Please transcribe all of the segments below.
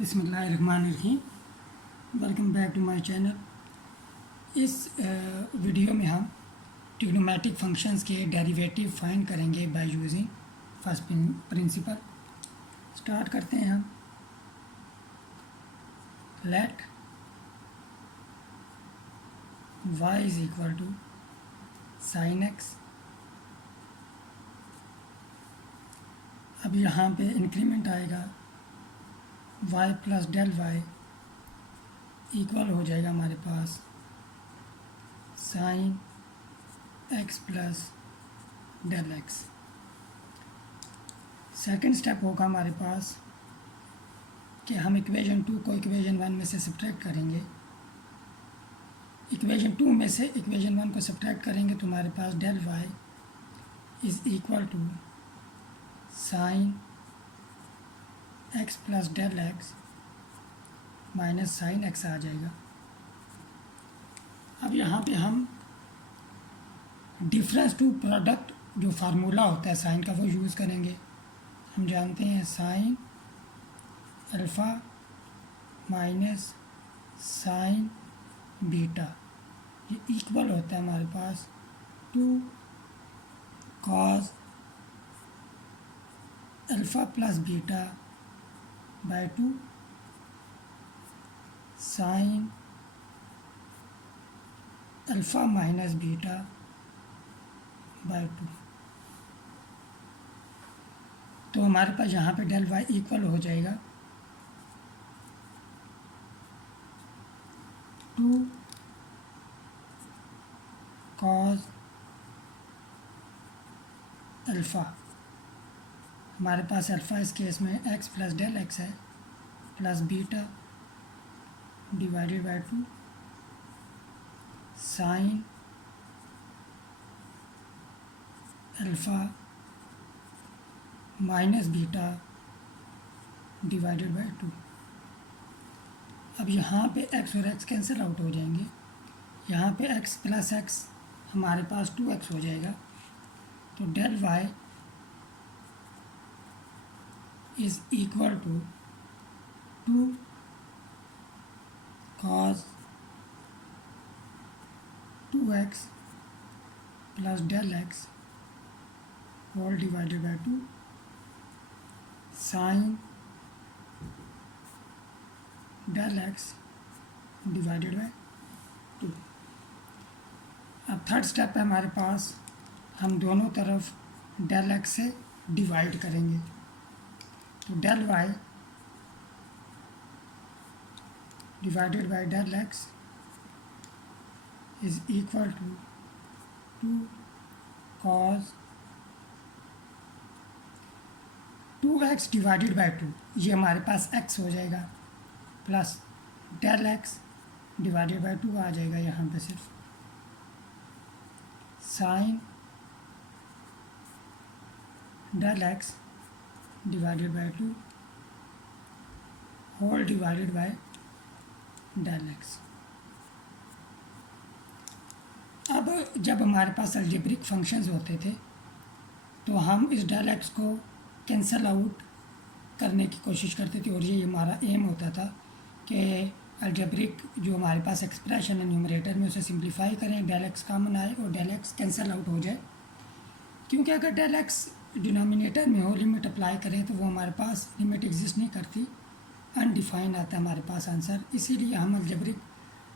बिस्मिल्लाहिर्रहमानिर्रहीम। Welcome back to my channel. इस video में हम ट्रिग्नोमेट्रिक फंक्शंस के डेरिवेटिव फाइंड करेंगे by using first principle. Start करते हैं हम। Let y is equal to sine x. अब यहाँ पे इंक्रीमेंट आएगा y plus del y equal हो जाएगा हमारे पास sine x plus del x. Second step होगा हमारे पास कि हम इक्वेशन 2 को इक्वेशन 1 में से सब्ट्रैक्ट करेंगे। इक्वेशन 2 में से इक्वेशन 1 को सब्ट्रैक्ट करेंगे तो हमारे पास del y is equal to sine x plus del x minus sine x आ जाएगा। अब यहाँ पे हम डिफरेंस टू प्रोडक्ट जो फार्मूला होता है साइन का वो यूज़ करेंगे। हम जानते हैं sine alpha minus sine beta ये इक्वल होता है हमारे पास two cos alpha plus beta by two sine alpha minus beta by two. तो हमारे पास यहाँ पे डेल वाई इक्वल हो जाएगा टू कॉस अल्फ़ा। हमारे पास अल्फ़ा इस केस में एक्स प्लस डेल एक्स है plus beta divided by two sine alpha minus beta divided by two. अब यहाँ पे x और x कैंसिल आउट हो जाएंगे। यहाँ पे x प्लस एक्स हमारे पास 2x हो जाएगा। तो del y is equal to two cos 2x plus del x whole divided by two sine del x divided by two. अब थर्ड स्टेप है हमारे पास, हम दोनों तरफ डेल एक्स से डिवाइड करेंगे। तो del y divided by del x is equal to two cos 2x divided by 2 ये हमारे पास x हो जाएगा plus del x divided by 2 आ जाएगा यहाँ पे सिर्फ sine del x divided by 2 whole divided by del x. अब जब हमारे पास अलजेब्रिक फंक्शंस होते थे तो हम इस डेल एक्स को कैंसल आउट करने की कोशिश करते थे और ये हमारा एम होता था कि अलजेब्रिक जो हमारे पास एक्सप्रेशन है न्यूमरेटर में उसे सिंप्लीफाई करें, डेल एक्स कॉमन आए और डेल एक्स कैंसल आउट हो जाए। क्योंकि अगर डेल एक्स डिनोमिनेटर में हो लिमिट अप्लाई करें तो वो हमारे पास लिमिट एग्जिस्ट नहीं करती, अनडिफाइन आता है हमारे पास आंसर। इसीलिए हम अलजेब्रिक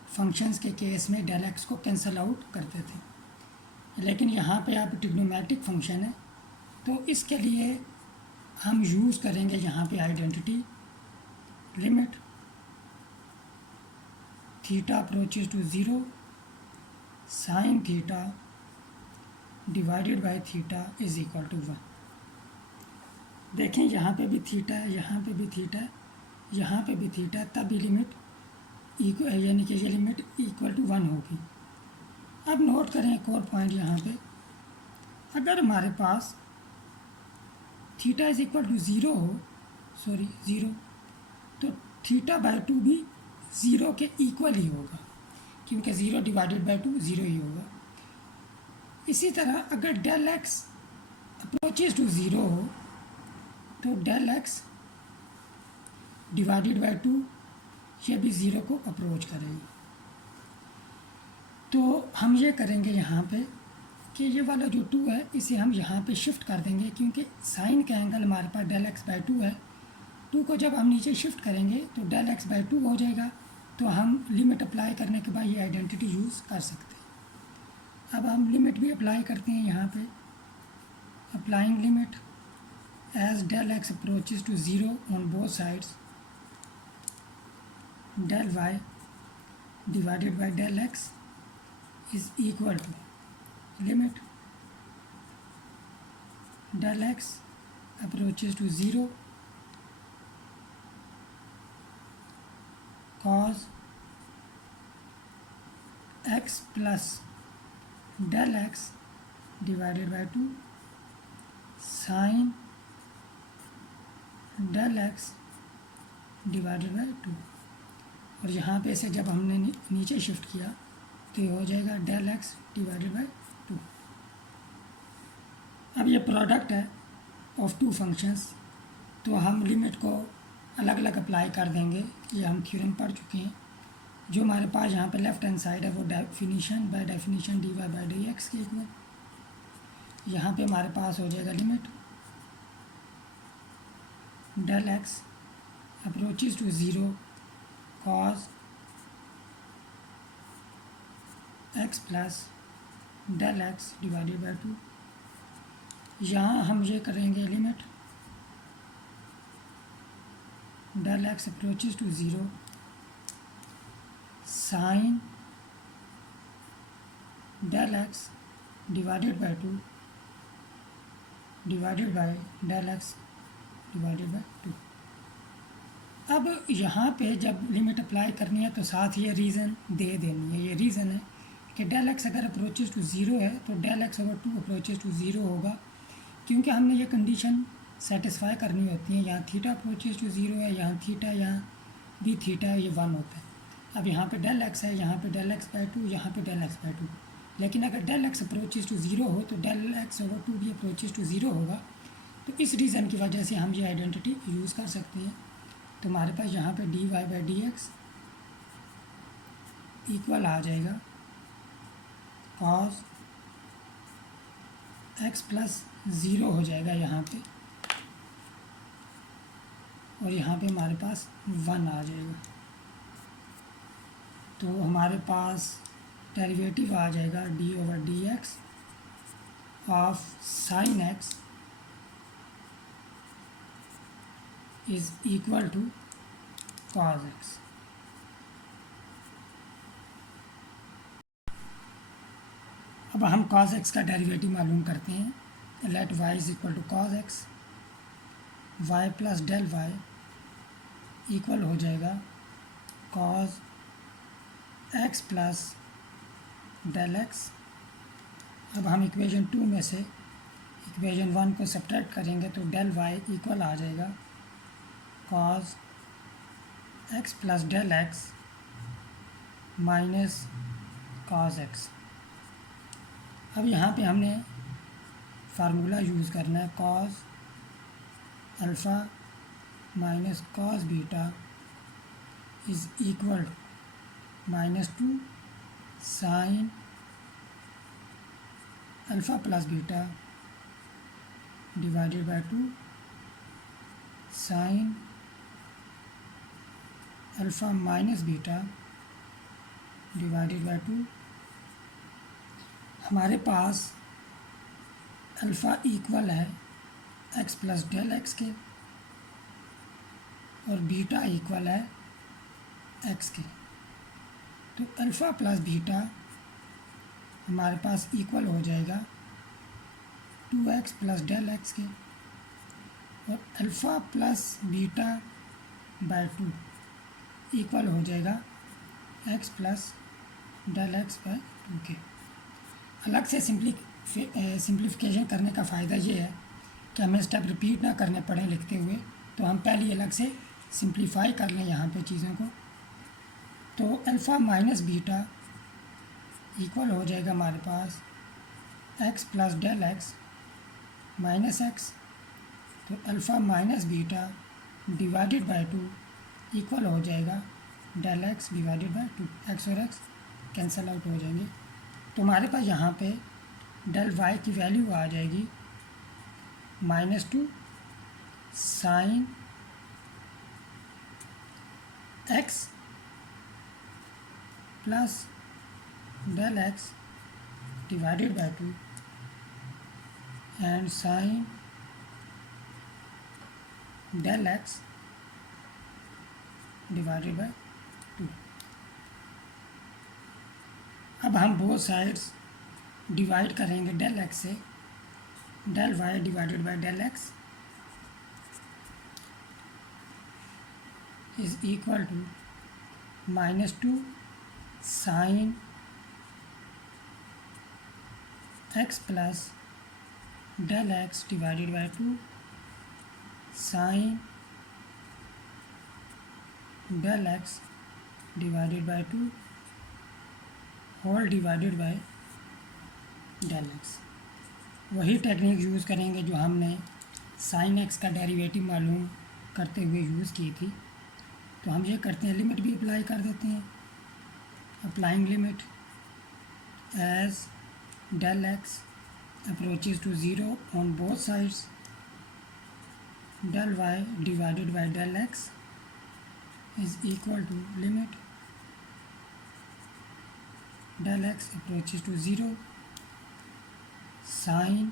फंक्शंस के केस में डेल एक्स को कैंसल आउट करते थे। लेकिन यहाँ पे आप ट्रिग्नोमेट्रिक फंक्शन है तो इसके लिए हम यूज़ करेंगे यहाँ पे identity limit theta approaches to 0 sine theta divided by theta is equal to 1। देखें यहाँ पे भी थीटा है, यहाँ पे भी थीटा है, यहाँ पे भी थीटा है, तभी लिमिट यानी कि ये लिमिट इक्वल टू 1 होगी। अब नोट करें एक और पॉइंट यहाँ पे, अगर हमारे पास थीटा इज़ इक्वल टू 0 हो, सॉरी 0, तो थीटा बाय 2 भी 0 के इक्वल ही होगा क्योंकि 0 डिवाइडेड बाय 2 0 ही होगा। इसी तरह अगर डेल एक्स अप्रोचेज टू 0 हो तो डेल एक्स डिवाइडेड बाय 2, ये भी 0 को अप्रोच करेगी। तो हम ये करेंगे यहाँ पे कि ये वाला जो 2 है इसे हम यहाँ पे शिफ्ट कर देंगे, क्योंकि साइन का एंगल हमारे पास डेल एक्स बाई 2 है। 2 को जब हम नीचे शिफ्ट करेंगे तो डेल एक्स बाई 2 हो जाएगा, तो हम लिमिट अप्लाई करने के बाद ये आइडेंटिटी यूज़ कर सकते हैं। अब हम लिमिट भी अप्लाई करते हैं यहाँ पे, applying limit as del x approaches to 0 on both sides, del y divided by del x is equal to limit del x approaches to 0 cos x plus del x divided by 2 sin del x divided by 2। और यहाँ पे से जब हमने नीचे shift किया तो ये हो जाएगा del x divided by 2। अब ये प्रोडक्ट है ऑफ 2 फंक्शंस, तो हम लिमिट को अलग अलग अप्लाई कर देंगे। ये हम थ्योरम पढ़ चुके हैं। जो हमारे पास यहाँ पे लेफ्ट हैंड साइड है वो definition by definition d y by d x के इक्वल, यहाँ पे हमारे पास हो जाएगा limit del x approaches to 0 cos x plus del x divided by 2। यहाँ हम ये करेंगे limit del x approaches to 0 sine del x divided by 2 divided by del x divided by 2। अब यहाँ पे जब लिमिट अप्लाई करनी है तो साथ ये रीज़न दे देनी है। ये रीज़न है कि डेल एक्स अगर अप्रोचेज टू 0 है तो del x over 2 approaches to 0 होगा, क्योंकि हमने ये कंडीशन सेटिस्फाई करनी होती है। यहाँ थीटा अप्रोचेज टू 0 है, यहाँ थीटा, यहाँ भी थीटा है, ये 1 होता है। अब यहाँ पे डेल एक्स है, यहाँ पे डेल एक्स बाई 2, यहाँ पे डेल एक्स बाई 2। लेकिन अगर डेल एक्स अप्रोचेज टू 0 हो तो डेल एक्स ओवर 2 भी अप्रोचेज टू 0 होगा। तो इस रीज़न की वजह से हम ये आइडेंटिटी यूज़ कर सकते हैं। तो हमारे पास यहाँ पे d y by d x equal आ जाएगा कॉस एक्स प्लस 0 हो जाएगा यहाँ पे, और यहाँ पे हमारे पास 1 आ जाएगा। तो हमारे पास डेरिवेटिव आ जाएगा d over d x of sine x is equal to cos x. अब हम कॉस एक्स का डेरिवेटिव मालूम करते हैं। Let y is equal to cos x, y plus del y equal हो जाएगा cos x plus del x. अब हम इक्वेशन 2 में से इक्वेशन 1 को सब्ट्रैक्ट करेंगे तो डेल वाई इक्वल आ जाएगा cos x plus del x minus cos x. अब यहाँ पे हमने फार्मूला यूज़ करना है cos alpha minus cos beta is equal -2 sine alpha plus beta divided by 2 sine alpha minus beta divided by 2। हमारे पास अल्फ़ा इक्वल है x plus del x के और बीटा इक्वल है एक्स के। तो अल्फ़ा प्लस बीटा हमारे पास equal हो जाएगा 2x प्लस डेल एक्स के, और alpha plus beta by 2 equal हो जाएगा x plus del x by 2 के। अलग से सिंप्लीफिकेशन करने का फ़ायदा ये है कि हमें स्टेप रिपीट ना करने पड़े लिखते हुए, तो हम पहले अलग से सिंप्लीफाई कर लें यहाँ पे चीज़ों को। तो अल्फ़ा माइनस बीटा इक्वल हो जाएगा हमारे पास x plus del x minus x. तो alpha minus beta divided by 2 equal हो जाएगा del x divided by 2। X और एक्स कैंसिल आउट हो जाएंगे, तो हमारे पास यहाँ पे डेल वाई की वैल्यू आ जाएगी -2 sine x plus del x divided by 2 and sine del x divided by 2। अब हम बोथ साइड्स डिवाइड करेंगे डेल एक्स से, del y divided by del x is equal to -2 sine x plus del x divided by 2 sine del x divided by 2 whole divided by del x. वही technique use करेंगे जो हमने sine x का derivative मालूम करते हुए use की थी। तो हम ये करते हैं, लिमिट भी अप्लाई कर देते हैं। Applying limit as del x approaches to 0 on both sides, del y divided by del x is equal to limit del x approaches to 0 sin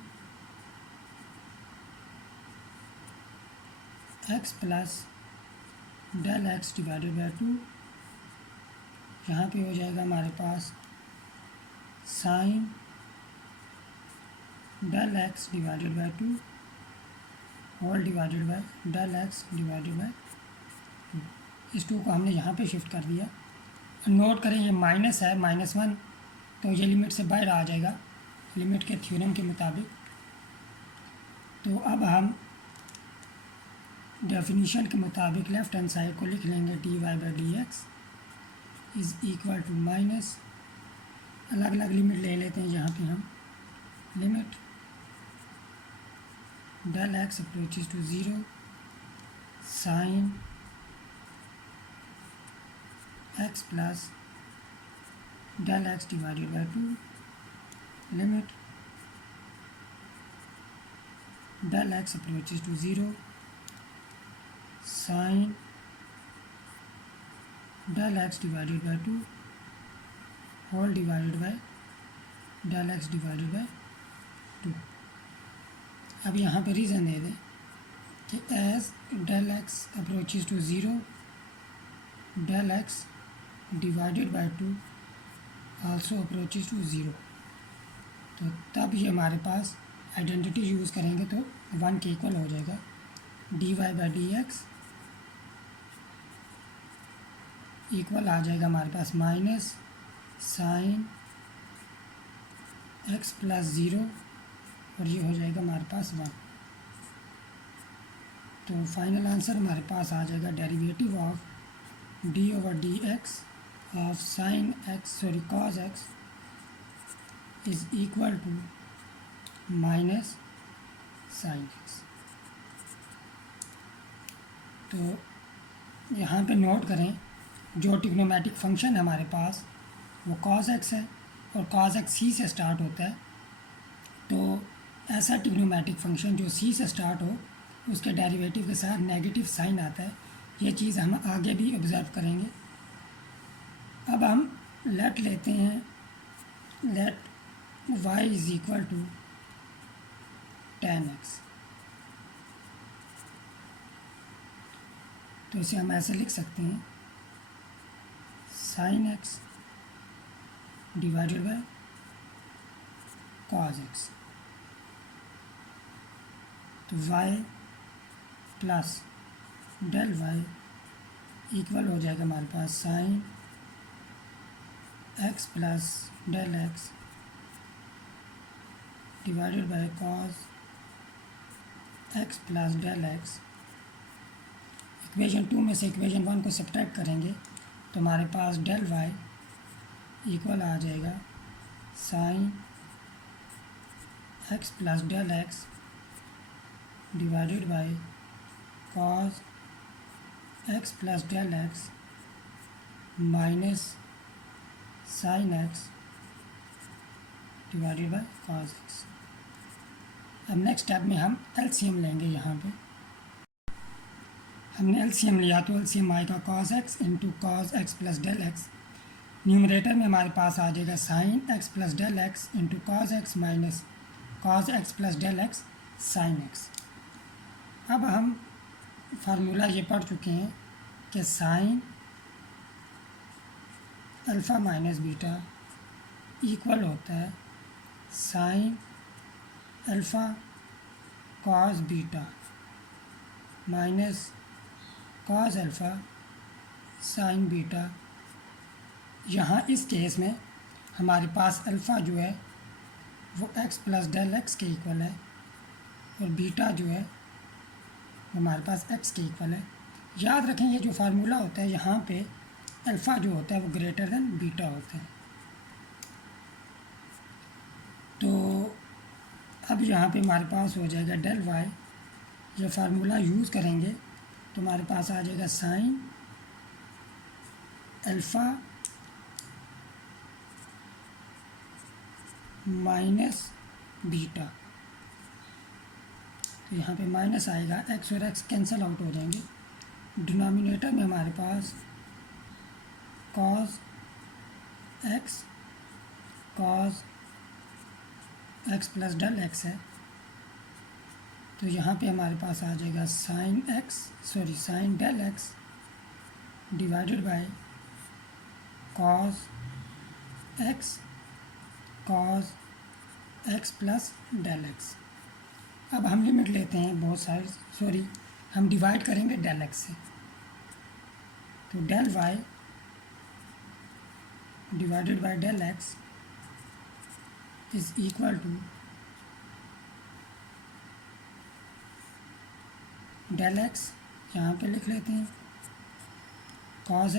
x plus del x divided by 2। यहाँ पे हो जाएगा हमारे पास sin del x divided by 2 whole divided by del x divided by 2। इस 2 को हमने यहाँ पे शिफ्ट कर दिया। नोट करें ये माइनस है, -1, तो ये लिमिट से बाहर आ जाएगा लिमिट के थ्योरम के मुताबिक। तो अब हम डेफिनेशन के मुताबिक लेफ़्ट हैंड साइड को लिख लेंगे dy by d x is equal to minus, अलग अलग लिमिट ले लेते हैं यहाँ पे हम, limit del x approaches to 0 sin x plus del x divided by 2 limit del x approaches to 0 sin del x divided by 2 whole divided by del x divided by 2। अब यहाँ पे रीज़न दे दें कि as del x approaches to 0 del x divided by 2 also approaches to 0। तो तब ये हमारे पास आइडेंटिटी यूज़ करेंगे तो 1 के इक्वल हो जाएगा। dy by d x equal आ जाएगा हमारे पास माइनस साइन एक्स प्लस 0 और ये हो जाएगा हमारे पास 1। तो फाइनल आंसर हमारे पास आ जाएगा derivative of d over d x of sine x cos x is equal to minus sine x. तो यहाँ पे नोट करें जो ट्रिग्नोमेट्रिक फंक्शन है हमारे पास वो कॉज एक्स है और कॉज एक्स सी से स्टार्ट होता है। तो ऐसा ट्रिग्नोमेट्रिक फंक्शन जो सी से स्टार्ट हो उसके डेरिवेटिव के साथ नेगेटिव साइन आता है। ये चीज़ हम आगे भी ऑब्ज़र्व करेंगे। अब हम लेट लेते हैं, let y is equal to tan x। तो इसे हम ऐसे लिख सकते हैं sin x divided by cos x। तो y plus del y equal हो जाएगा हमारे पास sine x plus del x divided by cos x plus del x. Equation 2 में से इक्वेशन 1 को सब्ट्रैक्ट करेंगे तो हमारे पास डेल वाई इक्वल आ जाएगा sine x plus del x divided by cos x plus del x minus sine x divided by cos x. अब नेक्स्ट स्टेप में हम एलसीएम लेंगे। यहाँ पे हमने एलसीएम लिया तो एलसीएम आएगा cos x into cos x plus del x. Numerator में हमारे पास आ जाएगा sine x plus del x into cos x minus cos x plus del x sine x. अब हम फार्मूला ये पढ़ चुके हैं कि sine alpha minus beta equal होता है sine alpha cos beta minus cos alpha sine beta. यहाँ इस केस में हमारे पास अल्फ़ा जो है वो एक्स प्लस डेल एक्स के इक्वल है और बीटा जो है हमारे पास एक्स के इक्वल है। याद रखें ये जो फार्मूला होता है यहाँ पे अल्फ़ा जो होता है वो ग्रेटर देन बीटा होता है। तो अब यहाँ पे हमारे पास हो जाएगा डेल वाई। ये फार्मूला यूज़ करेंगे तो हमारे पास आ जाएगा साइन अल्फ़ा माइनस बीटा। तो यहाँ पे माइनस आएगा, एक्स और एक्स कैंसिल आउट हो जाएंगे। डिनोमिनेटर में हमारे पास cos x plus del x है। तो यहाँ पे हमारे पास आ जाएगा sine del x divided by cos x plus del x. अब हम लिमिट लेते हैं बहुत सारे, हम डिवाइड करेंगे डेल एक्स से। तो del y divided by del x is equal to del x, यहाँ पे लिख लेते हैं cos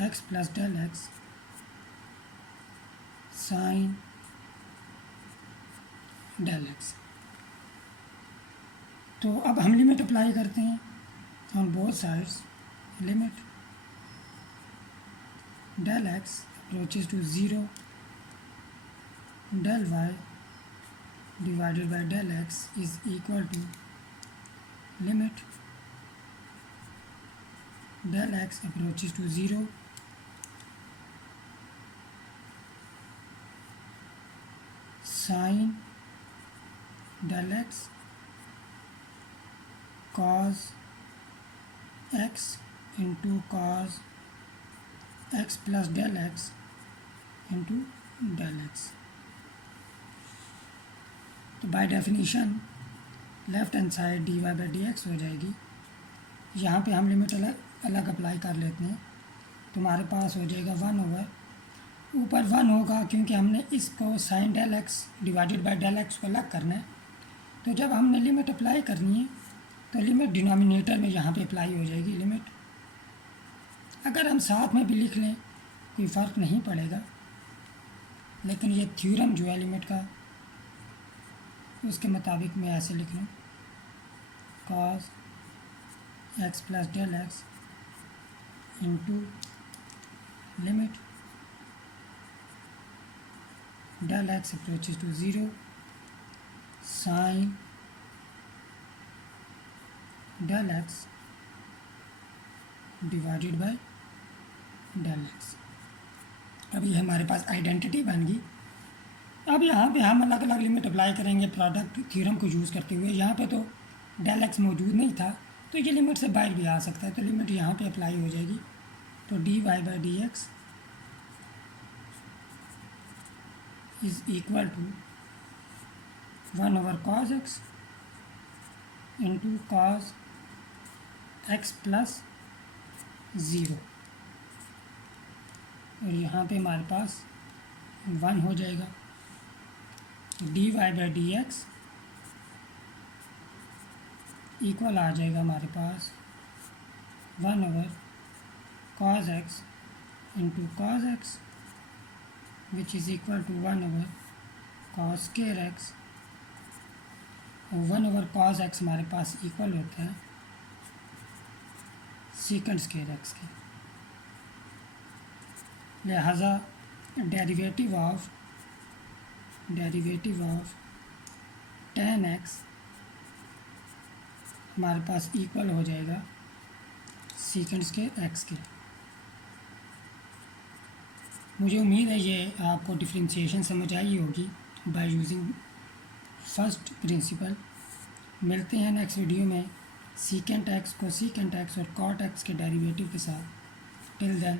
x plus del x sine del x. तो अब हम लिमिट अप्लाई करते हैं on both sides. Limit del x approaches to 0, del y divided by del x is equal to limit del x approaches to 0, sin del x cos x into cos x plus del x into del x। तो by definition left hand side d y by d x हो जाएगी। यहाँ पे हम limit अलग apply कर लेते हैं तो हमारे पास हो जाएगा 1/, ऊपर 1 होगा क्योंकि हमने इसको sine del x divided by del x को अलग करना है। तो जब हमने लिमिट अप्लाई करनी है तो लिमिट डिनोमिनेटर में यहाँ पे अप्लाई हो जाएगी लिमिट। अगर हम साथ में भी लिख लें कोई फ़र्क नहीं पड़ेगा, लेकिन ये थ्योरम जो है लिमिट का उसके मुताबिक मैं ऐसे लिख लूँ cos x plus del x into limit del x approaches to 0, sine del x divided by del x. अब ये हमारे पास आइडेंटिटी बन गई। अब यहाँ पे हम अलग अलग लिमिट अप्लाई करेंगे प्रोडक्ट थ्योरम को यूज़ करते हुए। यहाँ पे तो डेल एक्स मौजूद नहीं था तो ये लिमिट से बाहर भी आ सकता है, तो लिमिट यहाँ पे अप्लाई हो जाएगी। तो d y by d x is equal to 1/cos x into cos x plus 0, और यहाँ पे हमारे पास 1 हो जाएगा। D y by d x equal आ जाएगा हमारे पास 1/cos x into cos x which is equal to 1/cos square x 1/cos x हमारे पास इक्वल होता है सीकेंट स्क्वायर एक्स के। लिहाजा डेरिवेटिव ऑफ tan x हमारे पास इक्वल हो जाएगा सीकेंट स्क्वायर एक्स के। मुझे उम्मीद है ये आपको डिफरेंशिएशन समझ आई होगी बाय यूजिंग फर्स्ट प्रिंसिपल। मिलते हैं नेक्स्ट वीडियो में सीकेंट एक्स को सीकेंट एक्स और कॉट एक्स के डेरिवेटिव के साथ। टिल देन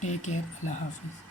टेक केयर, अल्लाह हाफिज़।